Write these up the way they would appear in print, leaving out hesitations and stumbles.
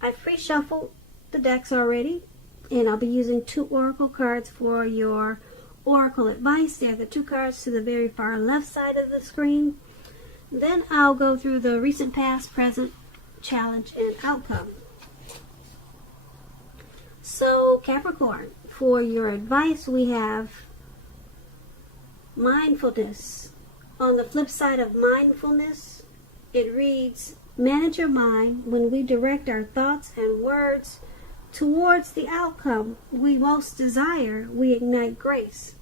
I've pre-shuffled the decks already, and I'll be using 2 oracle cards for your oracle advice. They're the 2 cards to the very far left side of the screen. Then I'll go through the recent, past, present, challenge, and outcome. So Capricorn, for your advice, we have mindfulness. On the flip side of mindfulness, it reads, manage your mind. When we direct our thoughts and words towards the outcome we most desire, we ignite grace.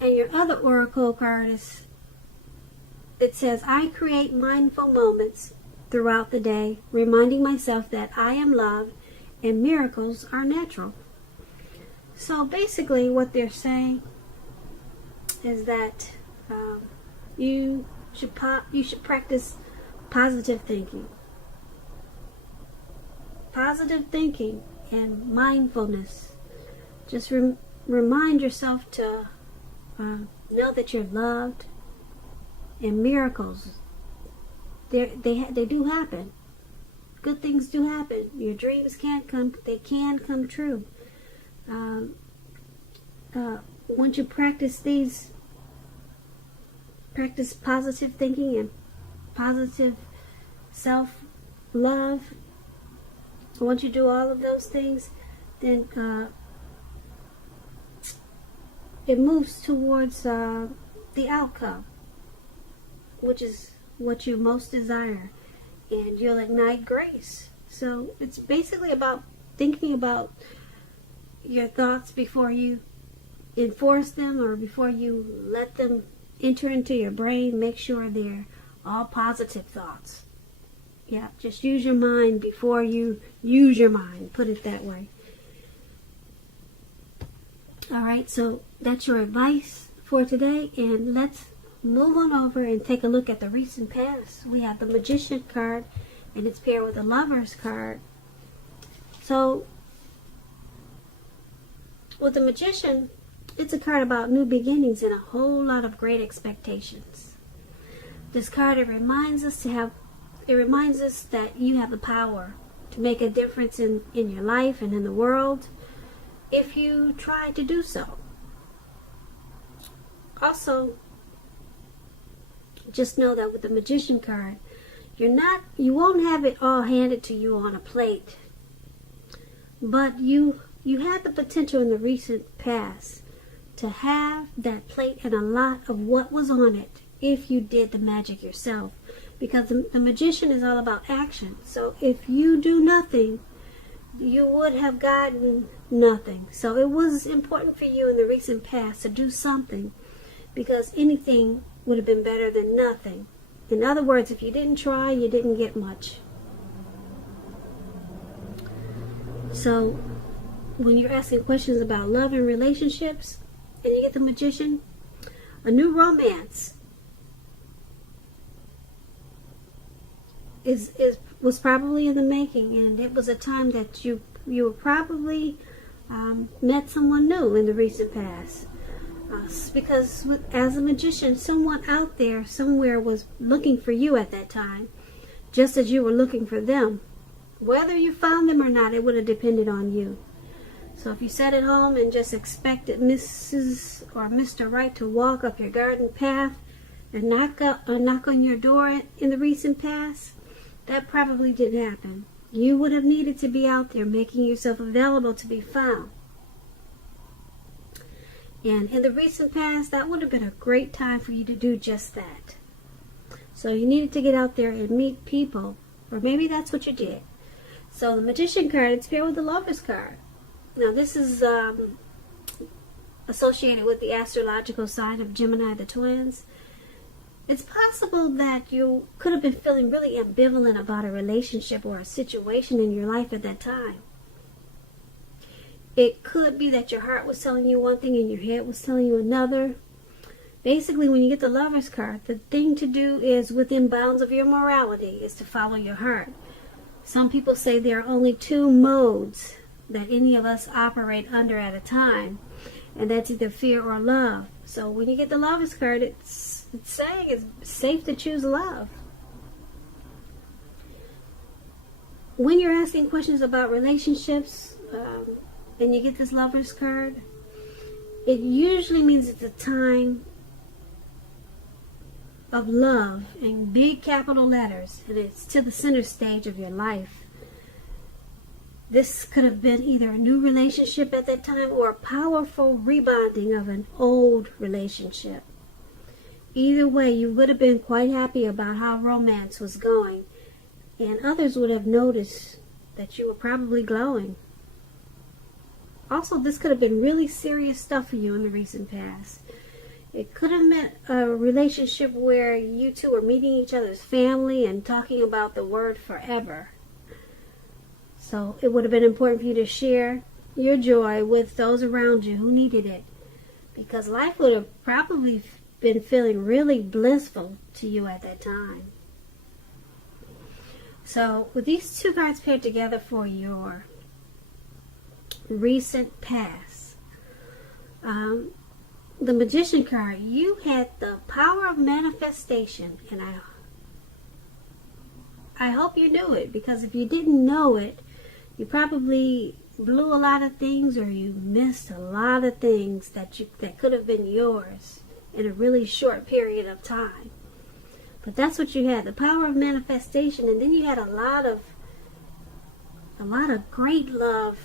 And your other oracle card is, it says, I create mindful moments throughout the day, reminding myself that I am loved and miracles are natural. So basically what they're saying is that you should practice positive thinking. Positive thinking and mindfulness. Just remind yourself to know that you're loved, and miracles, they do happen. Good things do happen. Your dreams can come true. Once you practice positive thinking and positive self-love, once you do all of those things, then it moves towards the outcome, which is what you most desire, and you'll ignite grace. So it's basically about thinking about your thoughts before you enforce them, or before you let them enter into your brain. Make sure they're all positive thoughts. Yeah, just use your mind before you use your mind, put it that way. Alright, so that's your advice for today, and let's move on over and take a look at the recent past. We have the Magician card, and it's paired with the Lovers card. So with the Magician, it's a card about new beginnings and a whole lot of great expectations. This card, it reminds us that you have the power to make a difference in your life and in the world if you try to do so. Also, just know that with the Magician card, you won't have it all handed to you on a plate, but you had the potential in the recent past to have that plate and a lot of what was on it if you did the magic yourself, because the Magician is all about action. So if you do nothing, you would have gotten nothing. So it was important for you in the recent past to do something, because anything would have been better than nothing. In other words, if you didn't try, you didn't get much. So when you're asking questions about love and relationships, and you get the Magician, a new romance was probably in the making, and it was a time that you probably met someone new in the recent past. Because as a magician, someone out there somewhere was looking for you at that time, just as you were looking for them. Whether you found them or not, it would have depended on you. So if you sat at home and just expected Mrs. or Mr. Right to walk up your garden path and knock on your door in the recent past, that probably didn't happen. You would have needed to be out there making yourself available to be found. And in the recent past, that would have been a great time for you to do just that. So you needed to get out there and meet people, or maybe that's what you did. So the Magician card, it's paired with the Lovers card. Now this is associated with the astrological sign of Gemini, the twins. It's possible that you could have been feeling really ambivalent about a relationship or a situation in your life at that time. It could be that your heart was telling you one thing and your head was telling you another. Basically, when you get the Lovers card, the thing to do is, within bounds of your morality, is to follow your heart. Some people say there are only 2 modes that any of us operate under at a time, and that's either fear or love. So when you get the Lovers card, it's saying it's safe to choose love. when you're asking questions about relationships, and you get this Lover's card, it usually means it's a time of love in big capital letters, and it's to the center stage of your life. This could have been either a new relationship at that time or a powerful rebonding of an old relationship. Either way, you would have been quite happy about how romance was going, and others would have noticed that you were probably glowing. Also, this could have been really serious stuff for you in the recent past. It could have meant a relationship where you two were meeting each other's family and talking about the word forever. So it would have been important for you to share your joy with those around you who needed it, because life would have probably been feeling really blissful to you at that time. So with these two cards paired together for your recent past, the Magician card, you had the power of manifestation, and I hope you knew it, because if you didn't know it, you probably blew a lot of things, or you missed a lot of things that could have been yours in a really short period of time. But that's what you had, the power of manifestation, and then you had a lot of great love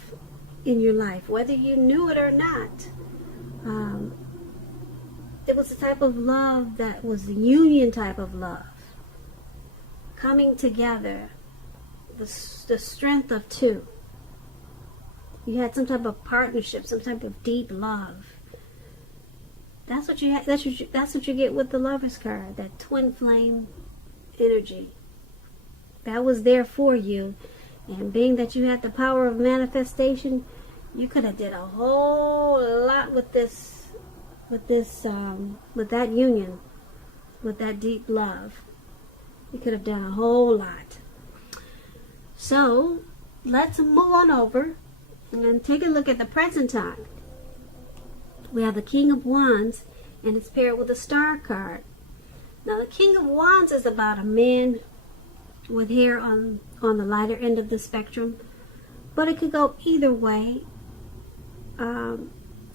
in your life, whether you knew it or not. It was a type of love that was the union type of love, coming together, the strength of two. You had some type of partnership, some type of deep love. That's what you had. That's what you get with the Lover's card, that twin flame energy. That was there for you, and being that you had the power of manifestation, you could have did a whole lot with that union, with that deep love. You could have done a whole lot. So let's move on over and take a look at the present time. We have the King of Wands, and it's paired with a Star card. Now the King of Wands is about a man with hair on the lighter end of the spectrum, but it could go either way.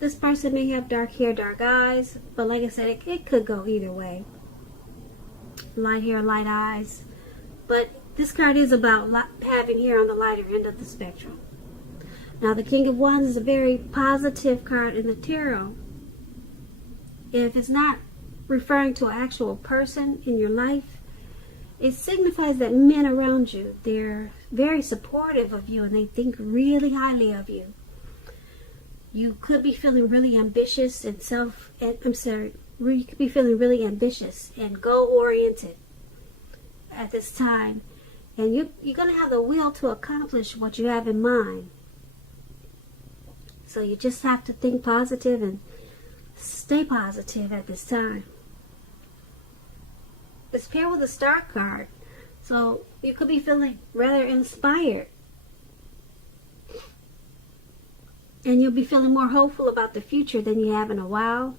This person may have dark hair, dark eyes, but like I said, it could go either way. Light hair, light eyes. But this card is about having hair on the lighter end of the spectrum. Now, the King of Wands is a very positive card in the tarot. If it's not referring to an actual person in your life, it signifies that men around you, they're very supportive of you and they think really highly of you. You could be feeling really ambitious and you could be feeling really ambitious and goal-oriented at this time. And you're going to have the will to accomplish what you have in mind. So you just have to think positive and stay positive at this time. It's paired with a Star card. So you could be feeling rather inspired. And you'll be feeling more hopeful about the future than you have in a while.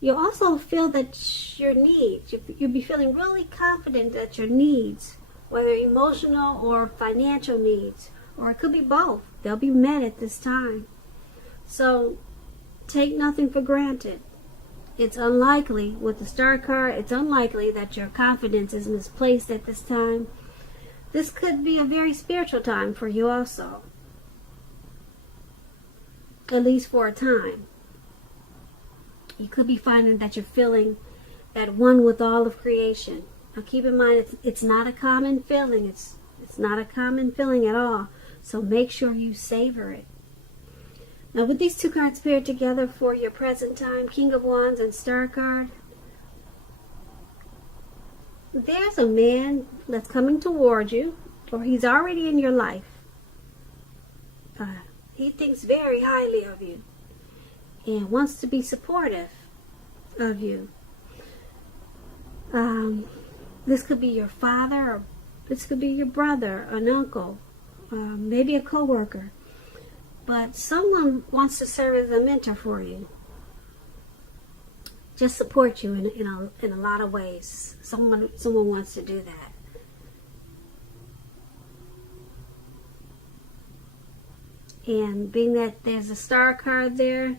You'll also feel that your needs, you'll be feeling really confident that your needs, whether emotional or financial needs, or it could be both, they'll be met at this time. So take nothing for granted. It's unlikely, with the Star card, it's unlikely that your confidence is misplaced at this time. This could be a very spiritual time for you also. At least for a time. You could be finding that you're feeling at one with all of creation. Now keep in mind, it's not a common feeling. It's not a common feeling at all. So make sure you savor it. Now with these two cards paired together for your present time, King of Wands and Star card, there's a man that's coming toward you, or he's already in your life. He thinks very highly of you and wants to be supportive of you. This could be your father, or this could be your brother, an uncle, maybe a co-worker. But someone wants to serve as a mentor for you. Just support you in a lot of ways. Someone wants to do that. And being that there's a star card there,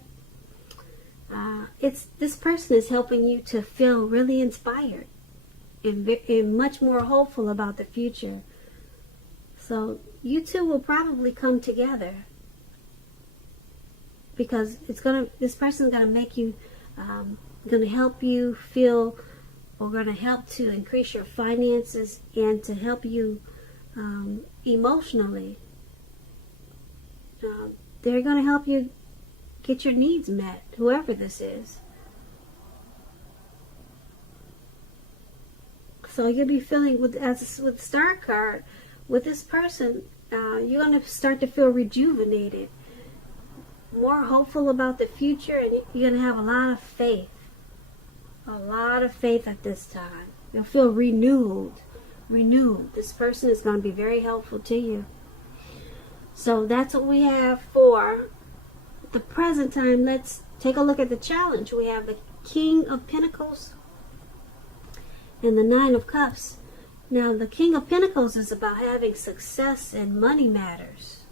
this person is helping you to feel really inspired and much more hopeful about the future. So you two will probably come together, because this person is gonna make you, gonna help you feel, or gonna help to increase your finances and to help you emotionally. They're gonna help you get your needs met, whoever this is. So you'll be feeling with the star card, with this person, you're going to start to feel rejuvenated, more hopeful about the future, and you're going to have a lot of faith. A lot of faith at this time. You'll feel renewed. This person is going to be very helpful to you. So that's what we have for the present time. Let's take a look at the challenge. We have the King of Pentacles and the Nine of Cups. Now, the King of Pentacles is about having success in money matters.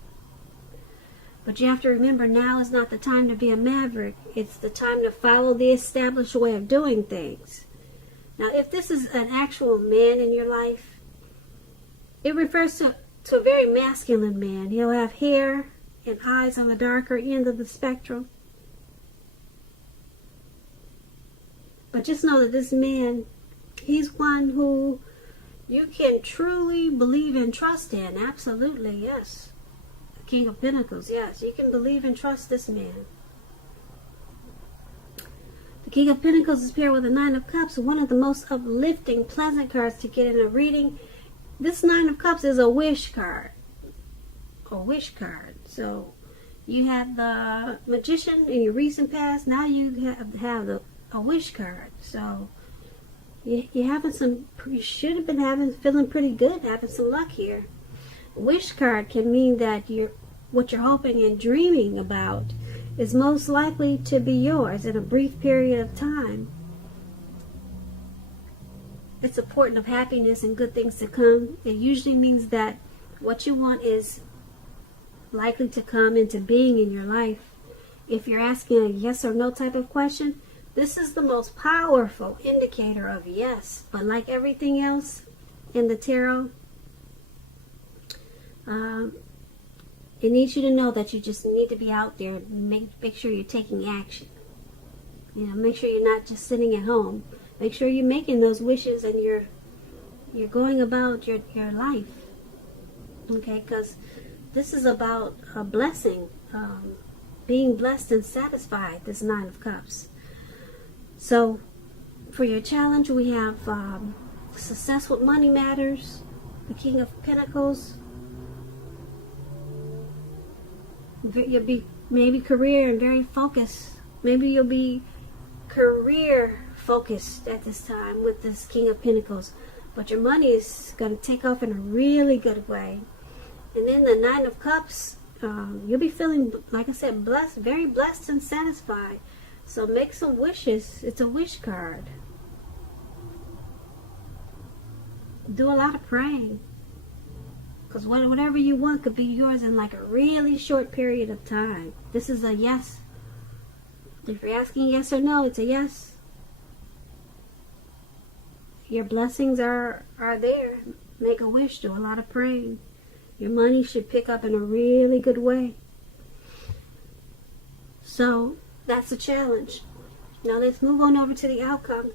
But you have to remember, now is not the time to be a maverick. It's the time to follow the established way of doing things. Now, if this is an actual man in your life, it refers to a very masculine man. He'll have hair and eyes on the darker end of the spectrum. But just know that this man, he's one who you can truly believe and trust in. Absolutely, yes. The King of Pentacles, yes. You can believe and trust this man. The King of Pentacles is paired with the Nine of Cups, one of the most uplifting, pleasant cards to get in a reading. This Nine of Cups is a wish card. A wish card. So, you had the Magician in your recent past. Now you have a wish card. So, you should have been feeling pretty good, having some luck here. A wish card can mean that what you're hoping and dreaming about is most likely to be yours in a brief period of time. It's a portent of happiness and good things to come. It usually means that what you want is likely to come into being in your life. If you're asking a yes or no type of question, this is the most powerful indicator of yes. But like everything else in the tarot, it needs you to know that you just need to be out there and make sure you're taking action. Make sure you're not just sitting at home. Make sure you're making those wishes and you're going about your life. Okay, because this is about a blessing, being blessed and satisfied, this Nine of Cups. So, for your challenge, we have success with money matters, the King of Pentacles. You'll be maybe career and very focused. Maybe you'll be career focused at this time with this King of Pentacles. But your money is going to take off in a really good way. And then the Nine of Cups, you'll be feeling, like I said, blessed, very blessed and satisfied. So make some wishes. It's a wish card. Do a lot of praying. Because whatever you want could be yours in like a really short period of time. This is a yes. If you're asking yes or no, it's a yes. Your blessings are there. Make a wish. Do a lot of praying. Your money should pick up in a really good way. So, that's the challenge. Now let's move on over to the outcome.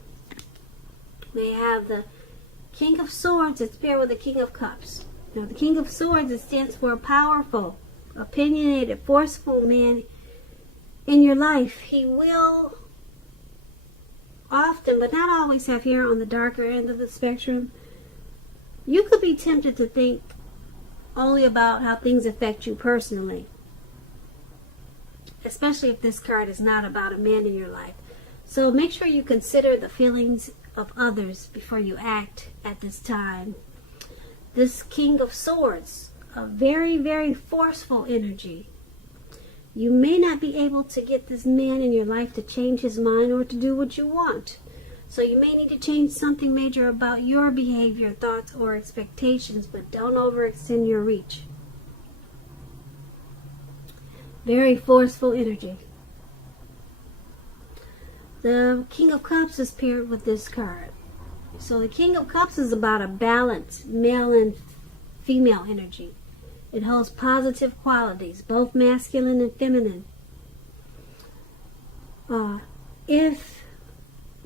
We have the King of Swords. It's paired with the King of Cups. Now, the King of Swords, it stands for a powerful, opinionated, forceful man in your life. He will often, but not always, have hair on the darker end of the spectrum. You could be tempted to think only about how things affect you personally, especially if this card is not about a man in your life. So make sure you consider the feelings of others before you act at this time. This King of Swords, a very, very forceful energy. You may not be able to get this man in your life to change his mind or to do what you want. So you may need to change something major about your behavior, thoughts, or expectations, but don't overextend your reach. Very forceful energy. The King of Cups is paired with this card. So the King of Cups is about a balance, male and female energy. It holds positive qualities, both masculine and feminine. If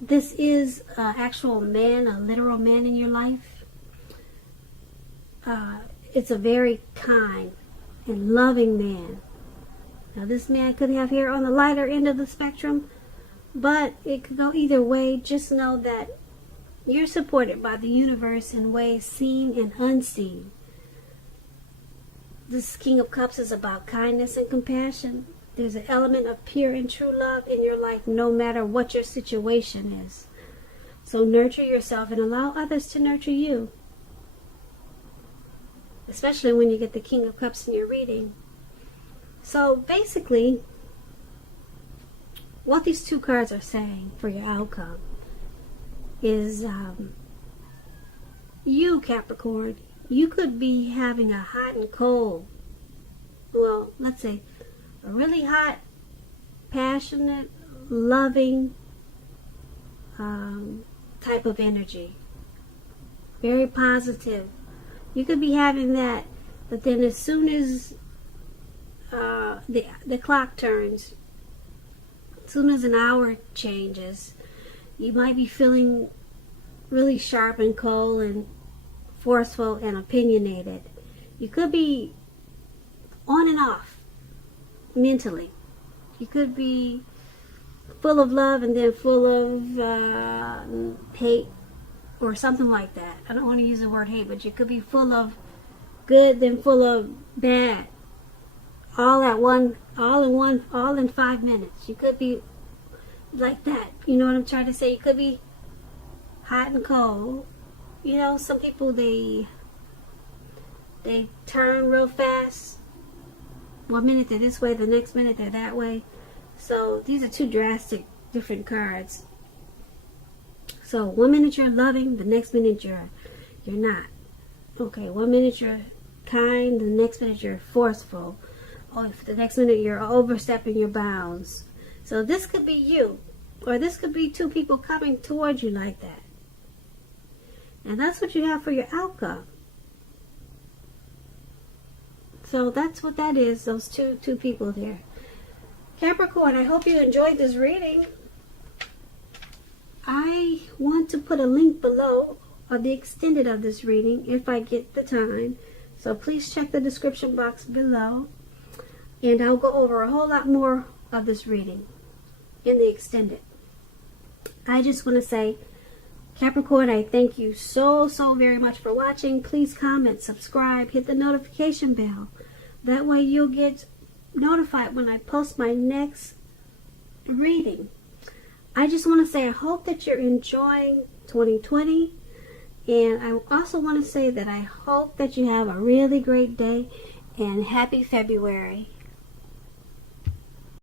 this is an actual man, a literal man in your life, it's a very kind and loving man. Now this man could have hair on the lighter end of the spectrum, but it could go either way. Just know that you're supported by the universe in ways seen and unseen. This King of Cups is about kindness and compassion. There's an element of pure and true love in your life no matter what your situation is. So nurture yourself and allow others to nurture you. Especially when you get the King of Cups in your reading. So basically, what these two cards are saying for your outcome is you, Capricorn, you could be having a hot and cold, well, let's say a really hot, passionate, loving type of energy. Very positive. You could be having that, but then as soon as the clock turns, as soon as an hour changes, you might be feeling really sharp and cold and forceful and opinionated. You could be on and off mentally. You could be full of love and then full of hate or something like that. I don't want to use the word hate, but you could be full of good then full of bad. All in 5 minutes. You could be like that. You know what I'm trying to say? You could be hot and cold. You know, some people, they turn real fast. 1 minute they're this way, the next minute they're that way. So these are two drastic different cards. So 1 minute you're loving, the next minute you're not. Okay, 1 minute you're kind, the next minute you're forceful. Or the next minute you're overstepping your bounds. So this could be you, or this could be two people coming towards you like that. And that's what you have for your outcome. So that's what that is, those two people there. Capricorn, I hope you enjoyed this reading. I want to put a link below of the extended of this reading if I get the time. So please check the description box below. And I'll go over a whole lot more of this reading in the extended. I just want to say, Capricorn, I thank you so very much for watching. Please comment, subscribe, hit the notification bell. That way you'll get notified when I post my next reading. I just want to say I hope that you're enjoying 2020. And I also want to say that I hope that you have a really great day and happy February.